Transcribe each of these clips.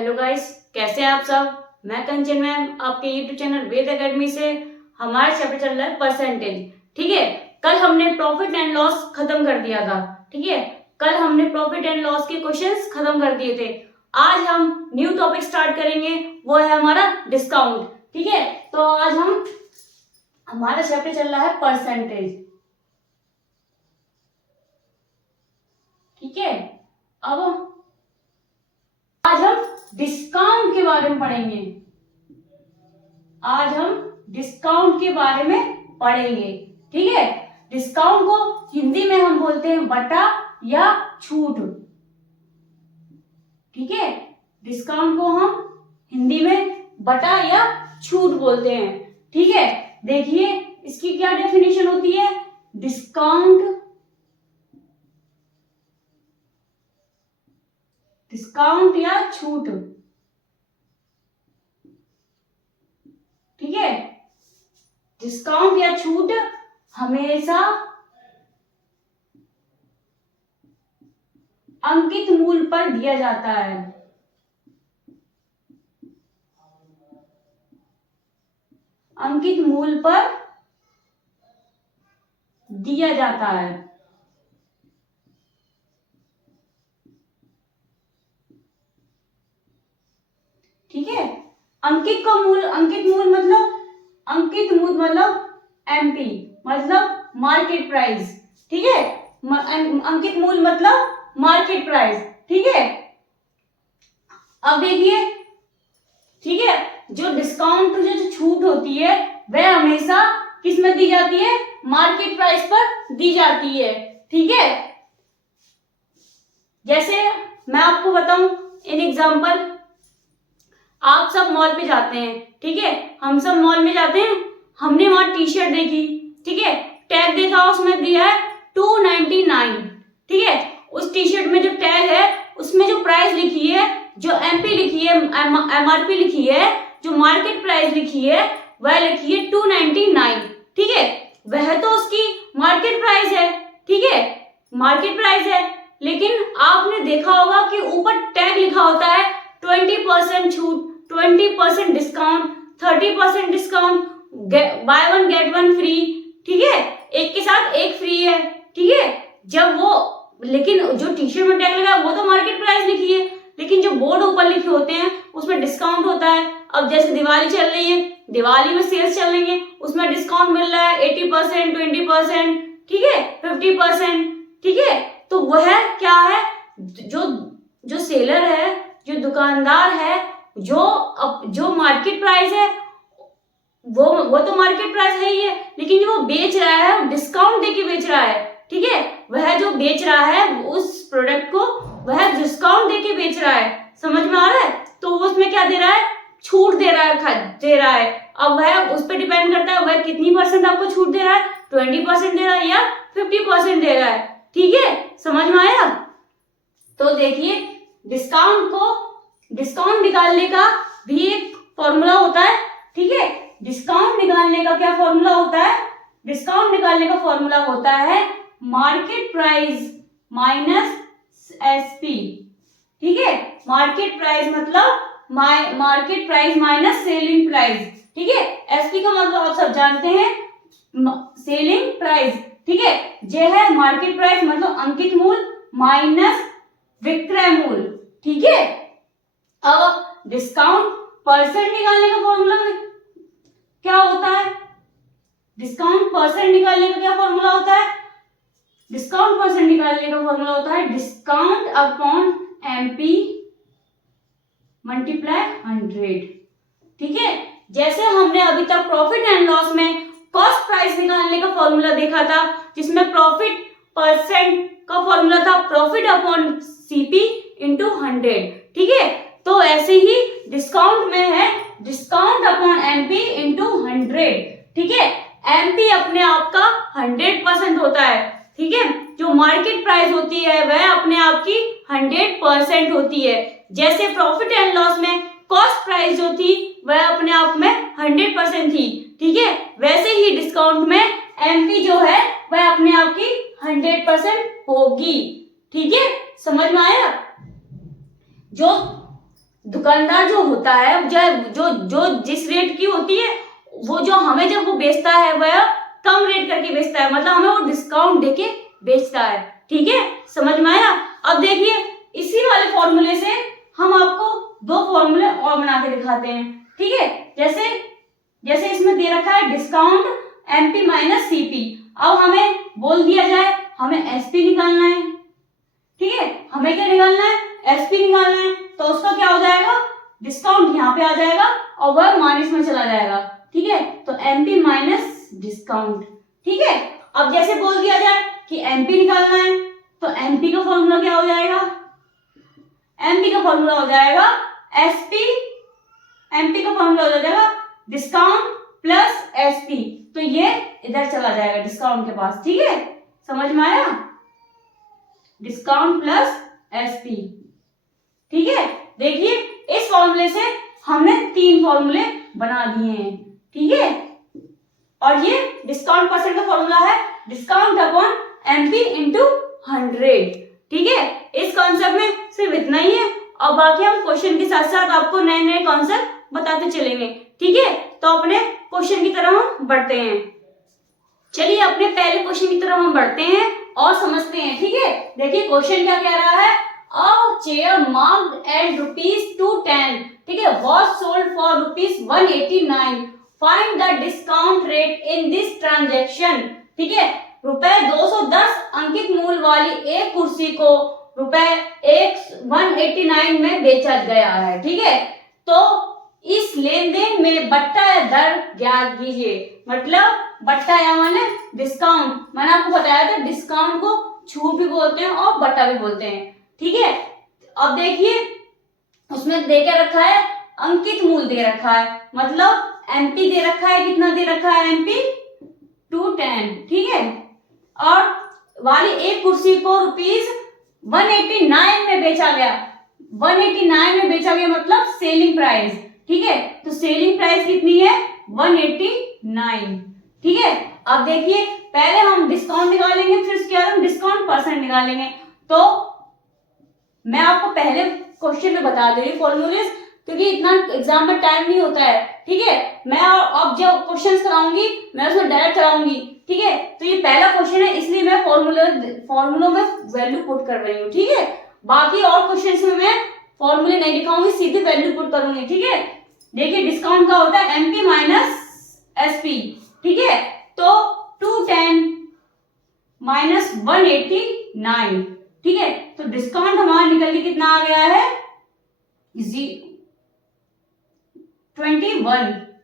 Hello guys, कैसे हैं आप सब। मैं कंचन मैम आपके यूट्यूब चैनल वेद एकेडमी से। हमारा चैप्टर चल रहा है परसेंटेज। ठीक है, कल हमने प्रॉफिट एंड लॉस खत्म कर दिया था। ठीक है, कल हमने प्रॉफिट एंड लॉस के क्वेश्चंस खत्म कर दिए थे। आज हम न्यू टॉपिक स्टार्ट करेंगे, वो है हमारा डिस्काउंट। ठीक है, तो आज हमारा चैप्टर चल रहा है परसेंटेज। ठीक है, अब आज हम डिस्काउंट के बारे में पढ़ेंगे। आज हम डिस्काउंट के बारे में पढ़ेंगे। ठीक है, डिस्काउंट को हिंदी में हम बोलते हैं बटा या छूट। ठीक है, डिस्काउंट को हम हिंदी में बटा या छूट बोलते हैं। ठीक है, देखिए इसकी क्या डेफिनेशन होती है। डिस्काउंट या छूट। ठीक है, डिस्काउंट या छूट हमेशा अंकित मूल्य पर दिया जाता है। अंकित मूल्य पर दिया जाता है। ठीक है, अंकित मूल्य मतलब एमपी मतलब मार्केट प्राइस। ठीक है, अंकित मूल्य मतलब मार्केट प्राइस। ठीक है, अब देखिए, ठीक है, जो डिस्काउंट जो छूट होती है वह हमेशा किस में दी जाती है, मार्केट प्राइस पर दी जाती है। ठीक है, जैसे मैं आपको बताऊं इन एग्जांपल, आप सब मॉल पे जाते हैं। ठीक है, हम सब मॉल में जाते हैं, हमने वहां टी शर्ट देखी। ठीक है, टैग देखा, उसमें दिया है 299। ठीक है, उस टी शर्ट में जो टैग है उसमें जो प्राइस लिखी है, जो एमपी लिखी है, एमआरपी लिखी है, जो मार्केट प्राइस लिखी है वह लिखी है 299। ठीक है, वह तो उसकी मार्केट प्राइस है। ठीक है, मार्केट प्राइस है, लेकिन आपने देखा होगा कि ऊपर टैग लिखा होता है 20% छूट, 20% discount, 30% discount, by one get one free. ठीक है, एक के साथ एक फ्री है। ठीक है, जब वो, लेकिन जो टी शर्ट में टैग लगा है वो तो मार्केट प्राइस लिखी है, लेकिन जो बोर्ड ऊपर लिखे होते हैं उसमें डिस्काउंट होता है। अब जैसे दिवाली चल रही है, दिवाली में सेल्स चल रही है, उसमें डिस्काउंट मिल रहा है 80%, 20%, ठीक है, 50%। ठीक है, तो वह क्या है, जो सेलर है, जो दुकानदार है, जो मार्केट प्राइस है वो तो मार्केट प्राइस है ही है, लेकिन जो वो बेच रहा है वो डिस्काउंट देके बेच रहा है। ठीक है, वह जो बेच रहा है उस प्रोडक्ट को वह डिस्काउंट देके बेच रहा है। समझ में आ रहा है, तो वो उसमें क्या दे रहा है, छूट दे रहा है। अब वह उस पर डिपेंड करता है वह कितनी परसेंट आपको छूट दे रहा है, 20% दे रहा है या 50% दे रहा है। ठीक है, समझ में आया। तो देखिए, डिस्काउंट निकालने का भी एक फॉर्मूला होता है। ठीक है, डिस्काउंट निकालने का क्या फॉर्मूला होता है, डिस्काउंट निकालने का फॉर्मूला होता है मार्केट प्राइस माइनस एसपी। ठीक है, मार्केट प्राइस मतलब market price minus selling price. ठीक है, एसपी का मतलब आप सब जानते हैं, सेलिंग प्राइस। ठीक है, यह है मार्केट प्राइस मतलब अंकित मूल्य माइनस विक्रय मूल्य। ठीक है, अब डिस्काउंट परसेंट निकालने का फॉर्मूला क्या होता है, डिस्काउंट परसेंट निकालने का क्या फॉर्मूला होता है, डिस्काउंट परसेंट निकालने का फॉर्मूला होता है डिस्काउंट अपॉन एमपी मल्टीप्लाई 100। ठीक है, जैसे हमने अभी तक प्रॉफिट एंड लॉस में कॉस्ट प्राइस निकालने का फॉर्मूला देखा था, जिसमें प्रॉफिट परसेंट का फॉर्मूला था प्रॉफिट अपॉन सीपी इंटू 100। ठीक है, तो ऐसे ही डिस्काउंट में है डिस्काउंट अपॉन एमपी इंटू 100। ठीक है, एमपी अपने आप का 100% होता है। ठीक है, जो मार्केट प्राइस होती है वह अपने आप की 100% होती है। जैसे प्रॉफिट एंड लॉस में कॉस्ट प्राइस जो थी वह अपने आप में 100% थी। ठीक है, वैसे ही डिस्काउंट में एमपी जो है वह अपने आप की 100% होगी। ठीक है, समझ में आया। दुकानदार जो होता है, जो जो जिस रेट की होती है, वो जो हमें जब वो बेचता है वह कम रेट करके बेचता है, मतलब हमें वो डिस्काउंट देके बेचता है। ठीक है, समझ में आया। अब देखिए इसी वाले फॉर्मूले से हम आपको दो फॉर्मूले और बना के दिखाते हैं। ठीक है, जैसे जैसे इसमें दे रखा है डिस्काउंट एमपी माइनस सीपी। अब हमें बोल दिया जाए हमें एसपी निकालना है। ठीक है, हमें क्या निकालना है, एसपी निकालना है। तो उसका क्या हो जाएगा, डिस्काउंट यहाँ पे आ जाएगा और वह माइनस में चला जाएगा। ठीक है, तो एमपी माइनस डिस्काउंट। ठीक है, अब जैसे बोल दिया जाए कि एमपी निकालना है, तो एमपी का फॉर्मूला क्या हो जाएगा, एमपी का फॉर्मूला हो जाएगा एसपी, एमपी का फॉर्मूला हो जाएगा डिस्काउंट प्लस एसपी। तो ये इधर चला जाएगा डिस्काउंट के पास। ठीक है, समझ में आया, डिस्काउंट प्लस एसपी। ठीक है, देखिए इस फॉर्मूले से हमने 3 फॉर्मूले बना दिए हैं। ठीक है, और ये डिस्काउंट परसेंट का फॉर्मूला है डिस्काउंट अपॉन एमपी इंटू 100। ठीक है, इस कॉन्सेप्ट में सिर्फ इतना ही है और बाकी हम क्वेश्चन के साथ साथ आपको नए नए कॉन्सेप्ट बताते चलेंगे। ठीक है, तो अपने क्वेश्चन की तरफ हम बढ़ते हैं। चलिए अपने पहले क्वेश्चन की तरफ हम बढ़ते हैं और समझते हैं। ठीक है, देखिए क्वेश्चन क्या कह रहा है, अ चेयर मार्क्ड एट ₹210, ठीक है, was sold for ₹189, find the discount rate in this transaction. ठीक है, ₹210 अंकित मूल्य वाली एक कुर्सी को ₹189 में बेचा गया है। ठीक है, तो इस लेन देन में बट्टा या दर ज्ञात कीजिए। मतलब बट्टा या माने डिस्काउंट, मैंने आपको बताया था डिस्काउंट को छूट भी बोलते हैं और बट्टा भी बोलते हैं। ठीक है, अब देखिए उसमें दे के रखा है अंकित मूल्य दे रखा है, मतलब एमपी दे रखा है, कितना दे रखा है एमपी 210। ठीक है, और वाली एक कुर्सी को ₹189 में बेचा गया, 189 में बेचा गया मतलब सेलिंग प्राइस। ठीक है, तो सेलिंग प्राइस कितनी है 189। ठीक है, अब देखिए पहले हम डिस्काउंट निकालेंगे, फिर उसके बाद हम डिस्काउंट परसेंट निकालेंगे। तो मैं आपको पहले क्वेश्चन में बता दे रही फॉर्मूले, क्योंकि इतना एग्जाम में टाइम नहीं होता है। ठीक है, मैं अब जब क्वेश्चंस कराऊंगी मैं उसमें डायरेक्ट कराऊंगी। ठीक है, तो ये पहला क्वेश्चन है इसलिए मैं फॉर्मूलों में वैल्यू पुट कर रही हूँ। ठीक है, बाकी और क्वेश्चंस में मैं फॉर्मूले नहीं दिखाऊंगी, सीधे वैल्यू पुट करूंगी। ठीक है, देखिए डिस्काउंट का होता है एमपी माइनस एसपी। ठीक है, तो 210 माइनस 189। ठीक है, तो डिस्काउंट हमारा निकल के कितना आ गया है 21।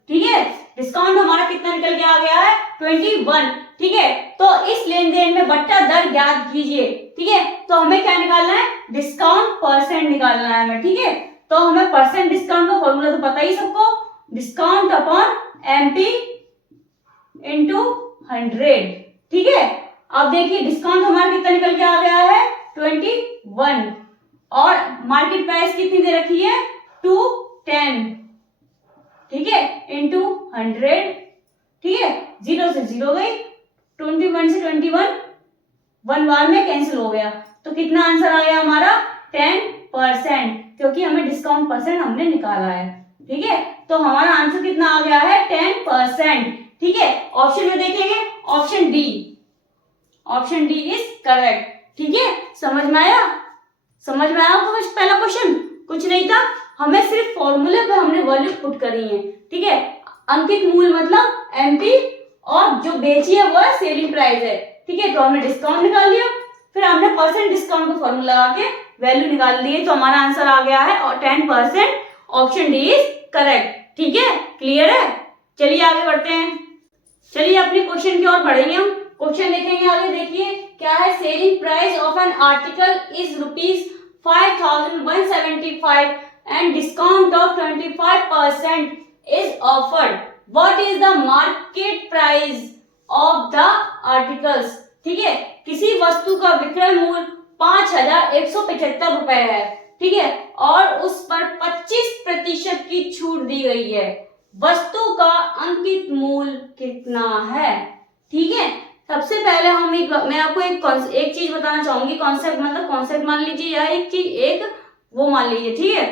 ठीक है, डिस्काउंट हमारा कितना निकल के आ गया है 21। ठीक है, तो इस लेन देन में बट्टा दर ज्ञात कीजिए। ठीक है, तो हमें क्या निकालना है, डिस्काउंट परसेंट निकालना है हमें। ठीक है, तो हमें परसेंट डिस्काउंट का फॉर्मूला तो पता ही सबको, डिस्काउंट अपॉन एमपी इंटू 100। ठीक है, अब देखिए डिस्काउंट हमारा कितना निकल के आ गया है 21 और मार्केट प्राइस कितनी दे रखी है 210। ठीक है, इंटू 100। ठीक है, 0 से 0 गई, 21 से 21 1 बार में कैंसिल हो गया, तो कितना आंसर आ गया हमारा 10%, क्योंकि हमें डिस्काउंट परसेंट हमने निकाला है। ठीक है, तो हमारा आंसर कितना आ गया है 10%। ठीक है, ऑप्शन में देखेंगे option D, option D is correct. ठीक है, समझ में आया, समझ में आया आपको पहला क्वेश्चन, कुछ नहीं था, हमें सिर्फ फॉर्मूले पे हमने वैल्यू पुट करी है। ठीक है, अंकित मूल्य मतलब एमपी और जो बेची है वो सेलिंग प्राइस है। ठीक है, तो हमने डिस्काउंट निकाल लिया, फिर हमने परसेंट डिस्काउंट का फॉर्मूला लगा के वैल्यू निकाल ली है, तो हमारा आंसर आ गया है और 10%, ऑप्शन डी इज करेक्ट। ठीक है, क्लियर है, चलिए आगे बढ़ते हैं। चलिए अपने क्वेश्चन की ओर बढ़ेंगे, हम क्वेश्चन देखेंगे आगे। देखिए क्या है, selling price of an article is ₹5175 and discount of 25% is offered. What is the market price of the articles? ठीक है, किसी वस्तु का विक्रय मूल्य 5175 रुपए है। ठीक है, और उस पर 25% की छूट दी गई है, वस्तु का अंकित मूल्य कितना है। ठीक है, सबसे पहले मैं आपको एक चीज बताना चाहूंगी, कॉन्सेप्ट मतलब कॉन्सेप्ट मान लीजिए या एक चीज एक वो मान लीजिए। ठीक है,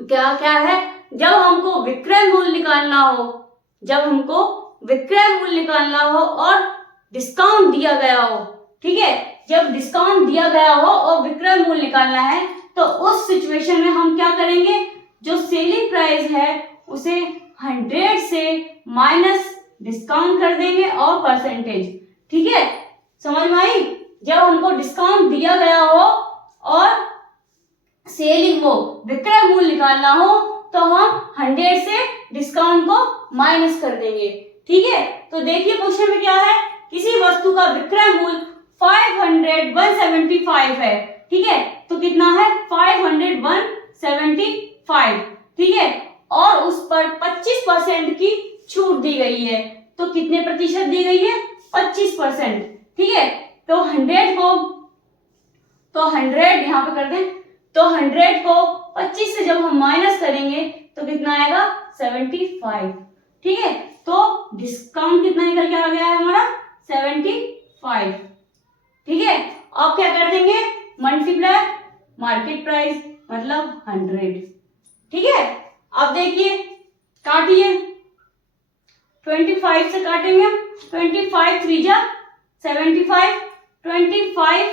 क्या क्या है, जब हमको विक्रय मूल्य निकालना हो, जब हमको विक्रय मूल्य निकालना हो और डिस्काउंट दिया गया हो, ठीक है, जब डिस्काउंट दिया गया हो और विक्रय मूल्य निकालना है तो उस सिचुएशन में हम क्या करेंगे, जो सेलिंग प्राइस है उसे 100 से माइनस डिस्काउंट कर देंगे और परसेंटेज, ठीक है, समझ में आई। जब हमको डिस्काउंट दिया गया हो और सेलिंग हो, विक्रय मूल्य निकालना हो तो हम 100 से डिस्काउंट को माइनस कर देंगे, ठीक है। तो देखिए क्वेश्चन में क्या है, किसी वस्तु का विक्रय मूल्य 175 है, ठीक है, तो कितना है 575, ठीक है, और उस पर 25% की छूट दी गई है, तो कितने प्रतिशत दी गई है, 25%, ठीक है। तो 100 को, तो 100 यहाँ पे कर दें, तो 100 को 25 से जब हम माइनस करेंगे तो कितना आएगा 75, ठीक है। तो डिस्काउंट कितना निकल के आ गया है हमारा 75, ठीक है। अब क्या कर देंगे, मल्टीप्लाई मार्केट प्राइस मतलब 100, ठीक है। अब देखिए काटिए, 25 से काटेंगे, 25 3 जा 75, 25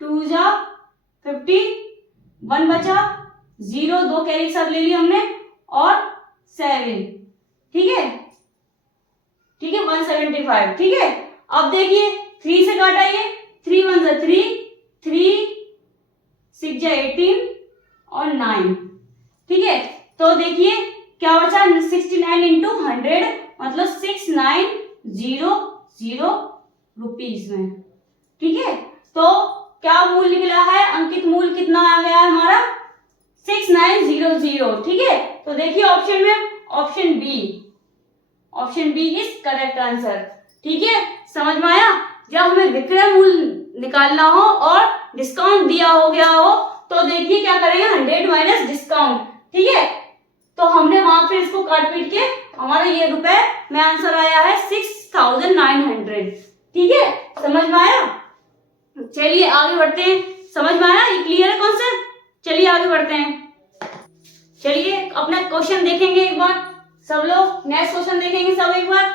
2 जा 50, 1 बचा, 0 2 कैरी साथ ले लिया हमने और 7, ठीक है, ठीक है 175, ठीक है। अब देखिए 3 से काटाइए, 3 1 जा 3, 3 6 जा 18 और 9, ठीक है। तो देखिए क्या बचा, 69 इंटू 100 मतलब 6900 रुपीज में, ठीक है। तो क्या मूल्य निकला है, अंकित मूल्य कितना आ गया है हमारा 6900, ठीक है। तो देखिए ऑप्शन में option B is correct answer, ठीक है, समझ में आया। जब हमें विक्रय मूल्य निकालना हो और डिस्काउंट दिया हो गया हो तो देखिए क्या करेंगे, 100 माइनस डिस्काउंट, ठीक है। तो हमने वहां पे इसको काट पीट के हमारा ये रुपए में आंसर आया है 6900, ठीक है, समझ में आया। चलिए आगे बढ़ते हैं, समझ में आया, ये क्लियर है कॉन्सेप्ट। चलिए आगे बढ़ते हैं, चलिए अपना क्वेश्चन देखेंगे एक बार सब लोग, नेक्स्ट क्वेश्चन देखेंगे सब एक बार।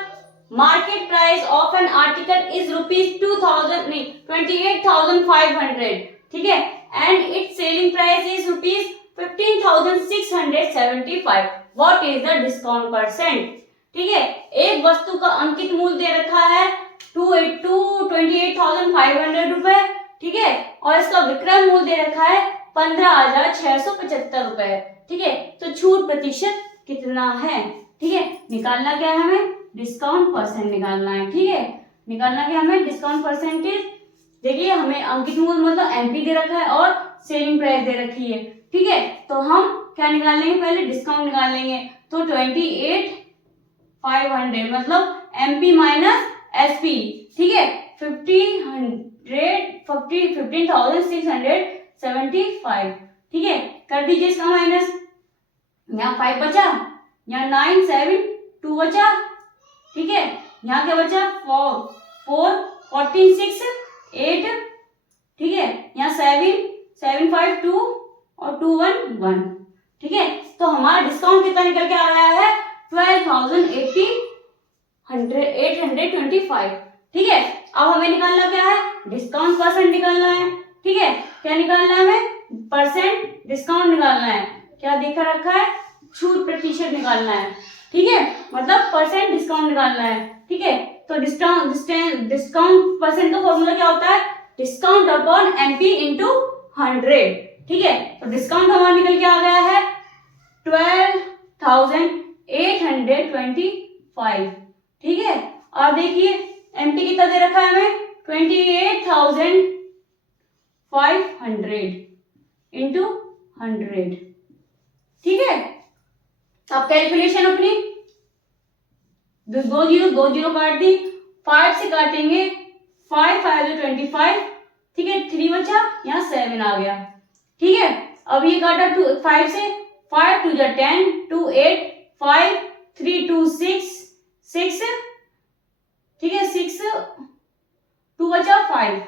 Market price of an article is ₹28,500, ठीक है, and it's selling price is ₹15,675, what is the discount percent, ठीक है। एक वस्तु का अंकित मूल्य दे रखा है 28,500 रुपए, ठीक है, और इसका विक्रय मूल्य दे रखा है 15,675 रुपए, ठीक है। तो छूट प्रतिशत कितना है, ठीक है, निकालना क्या है हमें, डिस्काउंट परसेंट निकालना है, ठीक है, निकालना क्या हमें, डिस्काउंट परसेंटेज। देखिए हमें अंकित मूल्य मतलब एमपी दे रखा है और सेलिंग प्राइस दे रखी है, ठीक है। तो हम क्या निकाल लेंगे, पहले डिस्काउंट निकाल लेंगे, तो 28,500 मतलब एमपी माइनस एसपी, ठीक है, 15,675, ठीक है। कर दीजिए इसका माइनस, यहाँ 5 बचा, यहाँ 9 7 2 बचा, ठीक है, यहाँ क्या बचा 4 14 6 8, ठीक है, यहाँ 7 7 5 2 और 2 1 1, ठीक है। तो हमारा डिस्काउंट कितना निकल के आ रहा है 12,825, ठीक है। अब हमें निकालना क्या है, डिस्काउंट परसेंट निकालना है, ठीक है। क्या निकालना है हमें, परसेंट डिस्काउंट निकालना है, क्या देखा रखा है, छूट प्रतिशत निकालना है, ठीक है, मतलब परसेंट डिस्काउंट निकालना है, ठीक है। तो डिस्काउंट परसेंट का फॉर्मूला क्या होता है, डिस्काउंट अपॉन एमपी इंटू 100, ठीक है। तो डिस्काउंट हमारा निकल के आ गया है 12,825, ठीक है। और देखिए एमपी कितना दे रखा है हमें 28,500 इंटू 100, ठीक है। अब कैलकुलेशन अपनी, 2 जीरो काट दी, 5 से काटेंगे, 5 5 25, ठीक है, 3 बचा, यहाँ 7 आ गया, ठीक है। अब ये काटा 5 से, 5 2 10 2 8 5 3 2 6 6, ठीक है, 6 2 बचा 5,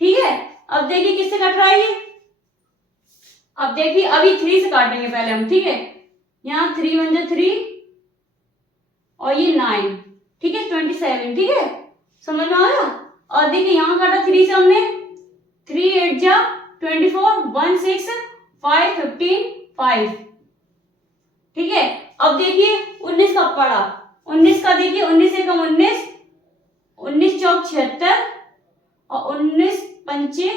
ठीक है। अब देखिए किससे कट रहा है ये, अब देखिए अभी 3 से काटेंगे पहले हम, ठीक है। यहाँ 3 1 जा 3 और ये 9, ठीक है, 27, ठीक है, समझ में आ गया। और देखिए यहाँ काटा 3 से हमने, 3 8 जा 24, 1 6 5 15 5, ठीक है। अब देखिए 19 का पड़ा, 19 का देखिए 19 से कम 19, 19 चौक 76 और 19 पंचे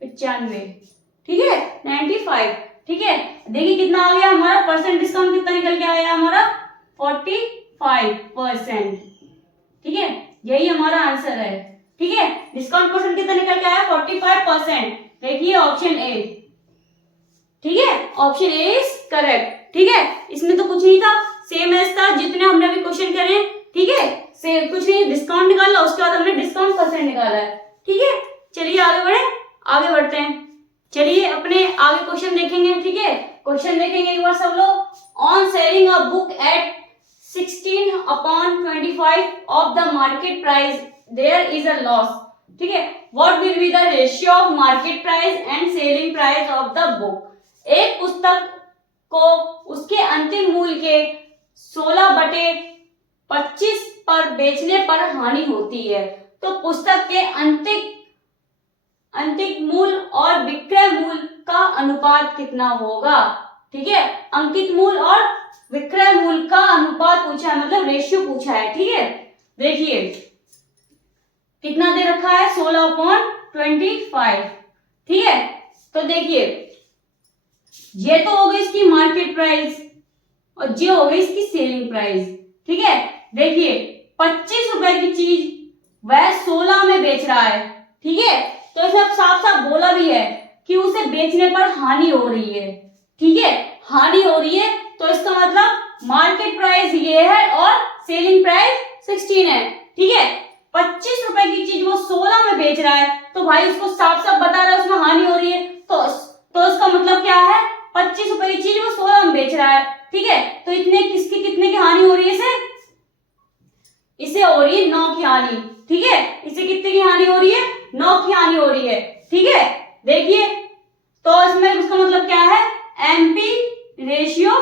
95, ठीक है, 95, ठीक है। देखिए कितना आ गया हमारा परसेंट डिस्काउंट, कितना निकल के आया हमारा 45%, ठीक है, यही हमारा आंसर है, ठीक है। डिस्काउंट परसेंट कितना निकल के आया 45%। देखिए ऑप्शन ए, ठीक है, ऑप्शन ए इज करेक्ट, ठीक है। इसमें तो कुछ नहीं था, सेम एज था जितने हमने अभी क्वेश्चन करे, ठीक है, सेम कुछ नहीं, डिस्काउंट निकाला उसके बाद हमने डिस्काउंट परसेंट निकाला है, ठीक है। चलिए आगे बढ़े, आगे बढ़ते हैं। चलिए अपने आगे क्वेश्चन देखेंगे, ठीक है। क्वेश्चन देखेंगे एक बार सब लोग। On selling a book at 16/25 of the market price there is a loss, ठीक है। What will be the ratio of market price and selling price of the book. एक पुस्तक को उसके अंतिम मूल्य के 16/25 पर बेचने पर हानि होती है, तो पुस्तक के अंतिम मूल्य और विक्रय मूल्य का अनुपात कितना होगा, ठीक है। अंकित मूल्य और विक्रय मूल्य का अनुपात पूछा है, मतलब रेशियो पूछा है, ठीक है। देखिए कितना दे रखा है 16/25, ठीक है। तो देखिए ये तो हो गई इसकी मार्केट प्राइस और ये हो गई इसकी सेलिंग प्राइस, ठीक है। देखिए 25 रुपए की चीज वह 16 में बेच रहा है, ठीक है। तो इसमें साफ साफ बोला भी है कि उसे बेचने पर हानि हो रही है, ठीक है, हानि हो रही है। तो इसका मतलब मार्केट प्राइस ये है और सेलिंग प्राइस 16 है, ठीक है। 25 रुपए की चीज वो 16 में बेच रहा है, तो भाई उसको साफ साफ बता रहा है उसमें हानि हो रही है, तो इसका मतलब क्या है 25 रुपए की चीज वो 16 में बेच रहा है, ठीक है। तो इतने कितने की हानि हो रही है, इसे हो रही है 9 की हानि, ठीक है। इसे कितने की हानि हो रही है 9 की हानि हो रही है, ठीक है। देखिए तो इसमें उसका मतलब क्या है एमपी रेशियो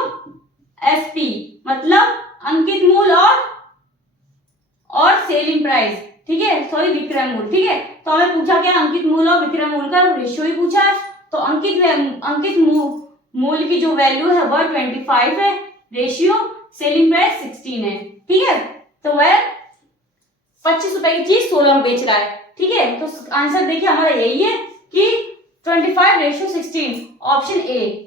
एसपी, मतलब अंकित मूल्य और सेलिंग प्राइस, ठीक है, सॉरी विक्रय मूल्य, ठीक है। तो हमें पूछा क्या अंकित मूल्य और विक्रय मूल्य का रेशियो ही पूछा है, तो अंकित मूल्य की जो वैल्यू है वह 25 है, रेशियो सेलिंग प्राइस 16 है, ठीक है। तो वह 25 रुपए की चीज 16 में बेच रहा है, ठीक है। तो आंसर देखिए हमारा यही है कि 25/16, ऑप्शन ए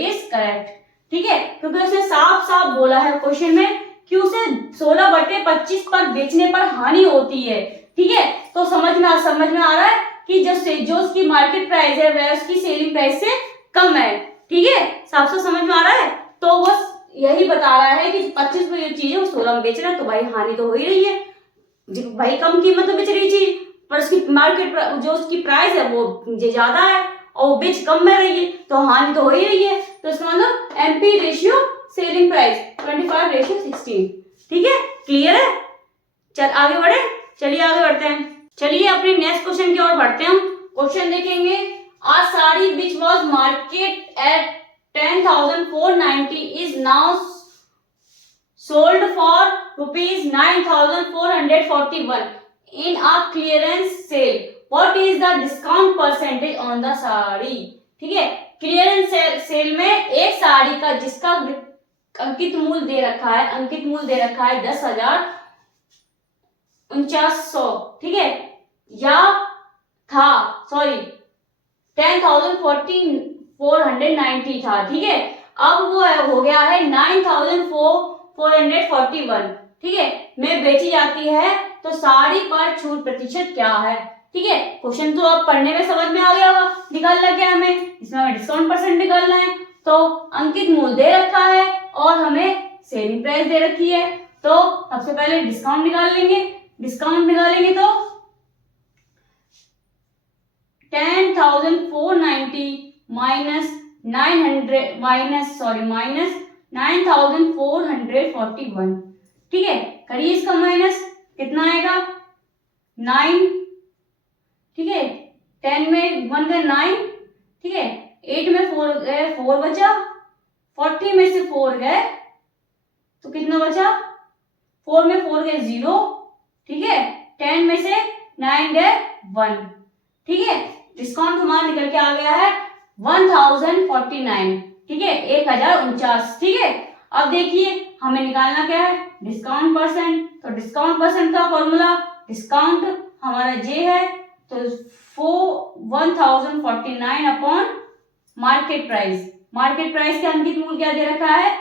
इज करेक्ट, ठीक है। क्योंकि उसने साफ साफ बोला है क्वेश्चन में कि उसे 16/25 पर बेचने पर हानि होती है, ठीक है। तो समझ में आ रहा है कि जो उसकी मार्केट प्राइस है वह उसकी सेलिंग प्राइस से कम है, ठीक है, साफ साफ समझ में आ रहा है। तो बस यही बता रहा है कि 25 रुपए की चीज है वो 16 में बेच रहा है, तो भाई हानि तो हो ही रही है, भाई कम कीमत में बेच रही चीज पर उसकी मार्केट जो उसकी प्राइस है वो ज्यादा है और वो बेच कम में रही है, तो हानि तो हो ही रही है। तो इसका मतलब एमपी रेशियो सेलिंग प्राइस 25/16, ठीक है, क्लियर है। चल आगे बढ़े, चलिए आगे बढ़ते हैं। चलिए अपने नेक्स्ट क्वेश्चन की ओर बढ़ते हैं। हम क्वेश्चन देखेंगे a sari which was market at 10,490 is now sold for rupees 9,441 in a clearance sale. What is the discount percentage on the sari, ठीक है। क्लियरेंस सेल में एक साड़ी का जिसका अंकित मूल्य दे रखा है 10,4900, ठीक है, या था 10,490 था, ठीक है। अब वो हो गया है 9,441, ठीक है, में बेची जाती है, तो साड़ी पर छूट प्रतिशत क्या है, ठीक है। क्वेश्चन तो अब पढ़ने में समझ में आ गया होगा, निकालना क्या हमें, इसमें हमें डिस्काउंट परसेंट निकालना है। तो अंकित मूल्य दे रखा है और हमें सेलिंग प्राइस दे रखी है, तो सबसे पहले डिस्काउंट निकालेंगे तो 10,490 माइनस 9,441, ठीक है। करिए इसका माइनस, कितना आएगा 9, ठीक है, 10 में 1 का 9, ठीक है, 8 में 4 गए, 4 बचा, 40 में से 4 गए तो कितना बचा, 4 में 4 गए 0, ठीक है, 10 में से 9 गए 1, ठीक है, डिस्काउंट हमारा निकल के आ गया है 1049, ठीक है, 1049, ठीक है। अब देखिए हमें निकालना क्या है, डिस्काउंट परसेंट, तो डिस्काउंट परसेंट का फॉर्मूला, डिस्काउंट हमारा जे है, तो 1049 upon market price, market price का अंकित मूल्य क्या दे रखा है,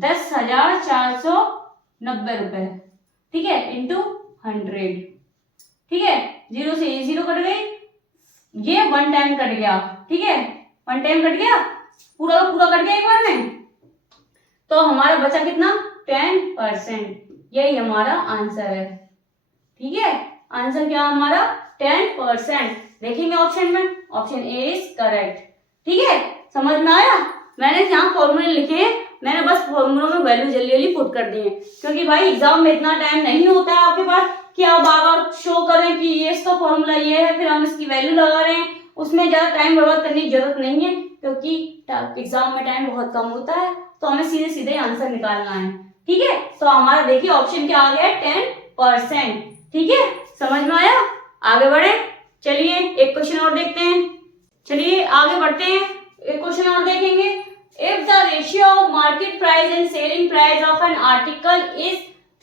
10,490 रुपए, ठीक है, इंटू 100, ठीक है, 0 से ये 0 कट गई, ये 1 टाइम कट गया, ठीक है, 1 टाइम कट गया, पूरा पूरा कट गया एक बार में, तो हमारा बचा कितना, 10%, यही हमारा आंसर है, ठीक है, आंसर क्या हमारा 10%। देखेंगे ऑप्शन में, ऑप्शन ए इज करेक्ट, ठीक है, समझ में आया। मैंने यहाँ फॉर्मूले लिखे, मैंने बस फॉर्मूलों में वैल्यू जल्दी जल्दी पुट कर दी है, क्योंकि भाई एग्जाम में इतना टाइम नहीं होता है आपके पास कि आप बार बार शो करें कि ये इसका फॉर्मूला ये है, फिर हम इसकी वैल्यू लगा रहे हैं, उसमें ज्यादा टाइम बर्बाद करने की जरूरत नहीं है, क्योंकि एग्जाम में टाइम बहुत कम होता है, तो हमें सीधे सीधे आंसर निकालना है, ठीक है। तो हमारा देखिए ऑप्शन क्या आ गया, 10%, ठीक है, समझ में आया। आगे बढ़े, चलिए एक क्वेश्चन और देखते हैं, चलिए आगे बढ़ते हैं, एक क्वेश्चन और देखेंगे। If the ratio of market price and selling price of an article is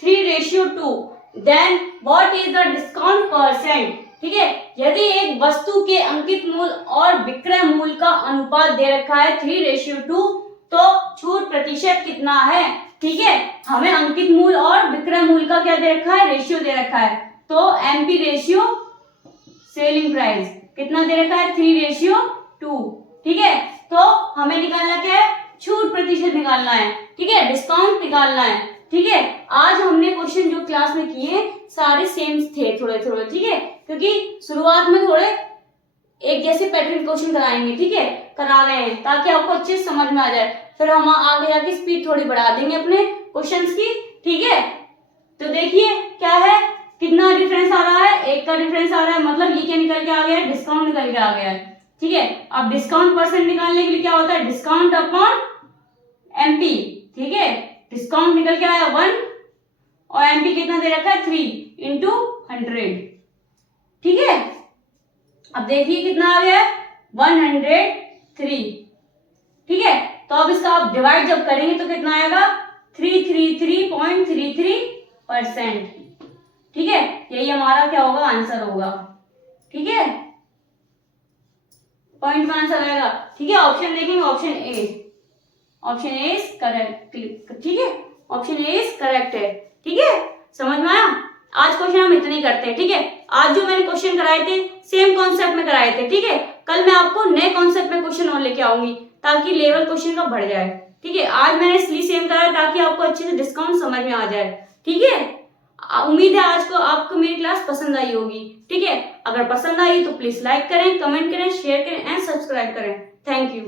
3:2, then what is the discount percent, ठीक है, यदि एक वस्तु के अंकित मूल्य और विक्रय मूल्य का अनुपात दे रखा है 3:2, तो छूट प्रतिशत कितना है, ठीक है, हमें अंकित मूल्य और विक्रय मूल्य का क्या दे रखा है, रेशियो दे रखा है, तो एमपी रेशियो सेलिंग प्राइस कितना दे रखा है, 3:2, ठीक है, तो हमें निकालना क्या है, छूट प्रतिशत निकालना है, ठीक है, डिस्काउंट निकालना है, ठीक है। आज हमने क्वेश्चन जो क्लास में किए सारे सेम थे थोड़े थोड़े, ठीक है, क्योंकि शुरुआत में थोड़े एक जैसे पैटर्न क्वेश्चन कराएंगे, ठीक है, करा रहे हैं ताकि आपको अच्छे से समझ में आ जाए, फिर हम आगे जाके स्पीड थोड़ी बढ़ा देंगे अपने क्वेश्चंस की, ठीक है। तो देखिए क्या है, कितना डिफरेंस आ रहा है, 1 का डिफरेंस आ रहा है, मतलब ये क्या निकल के आ गया है, डिस्काउंट निकल के आ गया है, ठीक है। अब डिस्काउंट परसेंट निकालने के लिए क्या होता है, डिस्काउंट अपॉन एमपी, ठीक है, डिस्काउंट निकल के आया 1 और एमपी कितना दे रखा है 3 इंटू 100, ठीक है। अब देखिए कितना आ गया 103, ठीक है, तो अब इसका आप डिवाइड जब करेंगे तो कितना आएगा 333.33%, ठीक है, यही हमारा क्या होगा, आंसर होगा, ठीक है, पॉइंट में आंसर आएगा, ठीक है। ऑप्शन देखेंगे, option A, option A is correct, ठीक है, ऑप्शन ए इज करेक्ट है, ठीक है, समझ में आया। आज क्वेश्चन हम इतने ही करते हैं, ठीक है, आज जो मैंने क्वेश्चन कराए थे सेम कॉन्सेप्ट में कराए थे, ठीक है, कल मैं आपको नए कॉन्सेप्ट में क्वेश्चन और लेके आऊंगी ताकि लेवल क्वेश्चन का बढ़ जाए, ठीक है। आज मैंने इसलिए सेम कराया ताकि आपको अच्छे से डिस्काउंट समझ में आ जाए, ठीक है। उम्मीद है आज को आपको मेरी क्लास पसंद आई होगी, ठीक है, अगर पसंद आई तो प्लीज लाइक करें, कमेंट करें, शेयर करें एंड सब्सक्राइब करें। Thank you.